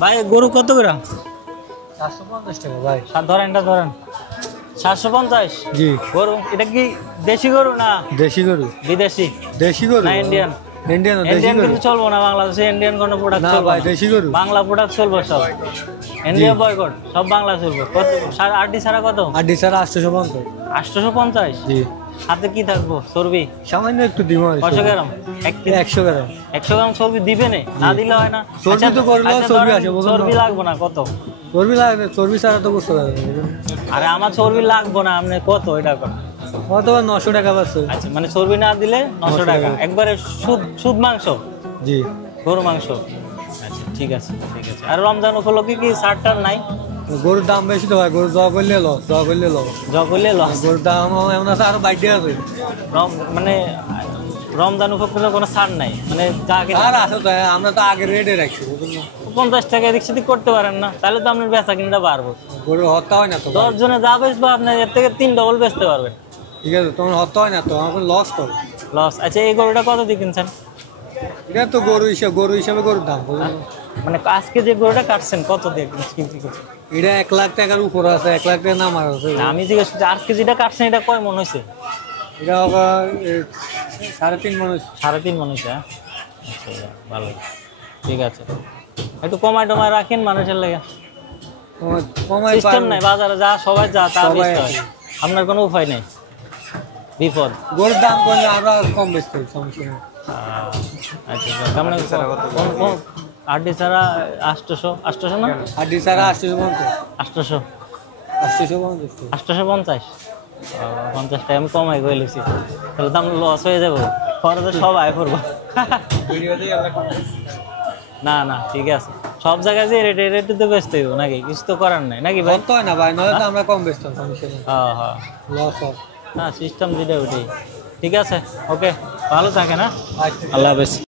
ভাই গরু কত করে? 450 টাকা ভাই। ধরেন এটা ধরেন 750। জি। গরু এটা কি দেশি গরু না দেশি গরু? বিদেশি? দেশি গরু না ইন্ডিয়ান? ইন্ডিয়ান দেশি ইন্ডিয়ান গরু কিন্তু চলবো না বাংলাদেশে, ইন্ডিয়ান কোনো প্রোডাক্ট না চলবে ভাই, না। দেশি গরু বাংলা প্রোডাক্ট চলবে সব, ইন্ডিয়া বয়কট, সব বাংলা চলবে। কত আরডি ছাড়া কত? আড্ডি ছাড়া 850। 850? জি। হাতে কি থাকবো? চর্বি সামান্য একটু দিব। কয়শো গ্রাম? 100 গ্রাম। 100 গ্রাম চর্বি দিবে না দিলে হয় না? চর্বি তো করলেও আচ্ছা, চর্বি ধরেন আসে, বুঝুন না। চর্বি লাগবে না, কত? চর্বি লাগবে, চর্বি ছাড়া তো বুঝতে পারবে। আরে আমার চর্বি লাগবে না, আপনি কত এটা কর? অথবা 900 টাকা পাচ্ছে। আচ্ছা, মানে চর্বি না দিলে 900 টাকা একবারে শুধু মাংস? জি। গরু মাংস। আচ্ছা ঠিক আছে ঠিক আছে। আর রমজান উপলক্ষে কি ছাড় নাই? গরুর দাম বেশি তো ভাই, গরু জ করলে লস, জ করলে লস। গরুর দাম এমন আছে, আরো বাইরে আছে। মানে রমজান উপলক্ষে কোনো ছাড় নাই, মানে যা আর আছে তো, আমরা তো আগে রেটে রাখছি। 50 টাকা এদিক সেদিক করতে পারেন না, তাহলে তো আপনার বেচা কিনতে পারবো। গরু হত্যা হয় না তো? 10 জনে যা বেচবো আপনি এর থেকে 3 ডবল বেচতে পারবেন। ঠিক আছে, তোমার হত্যা হয় না তো, আমার লস তো। লস? আচ্ছা, এই গরুটা কত দিয়ে কিনছেন? এটা তো গরু হিসাবে গরুর দাম, বুঝলেন? মানে আজকে যে গরুটা কাটছেন কত দিয়ে কিনতে করছেন? এটা 1 লাখ টাকার উপর আছে, 1 লাখ টাকা নামার আছে। আমি জিজ্ঞেস করছি আজকে যেটা কাটছেন এটা কয় মন হয়েছে? এটা আবার 3.5 মানুষ। 3.5 মন হয়েছে? আচ্ছা ভালো, ঠিক আছে। একটু কমায় টমায় রাখেন মানুষের লেগে। কমাই সিস্টেম নাই বাজারে, যা সবাই যা তা সবাই বেচতে হয়, আপনার কোনো উপায় নেই, বিপদ। গরুর দাম করলে আমরা কম বেচতে সমস্যা নেই। আচ্ছা আড্ডি ছাড়া 800 না? আড্ডি ছাড়া 850। 800? 850। 850? 50 টাকা আমি কমাই গেলেছি, তাহলে তো আমরা লস হয়ে যাবো, পরে তো সব আয় করবো। না না ঠিক আছে, সব জায়গায় যে রেটে তো বেচতে হইব নাকি, কিছু তো করার নাই নাকি ভাই? হয় না ভাই, নয় তো আমরা কম বেচতাম, সমস্যা নেই। হ্যাঁ হ্যাঁ, লস হয় না সিস্টেম যেটা ওইটাই। ঠিক আছে, ওকে, ভালো থাকে না। আচ্ছা। আল্লাহ হাফেজ।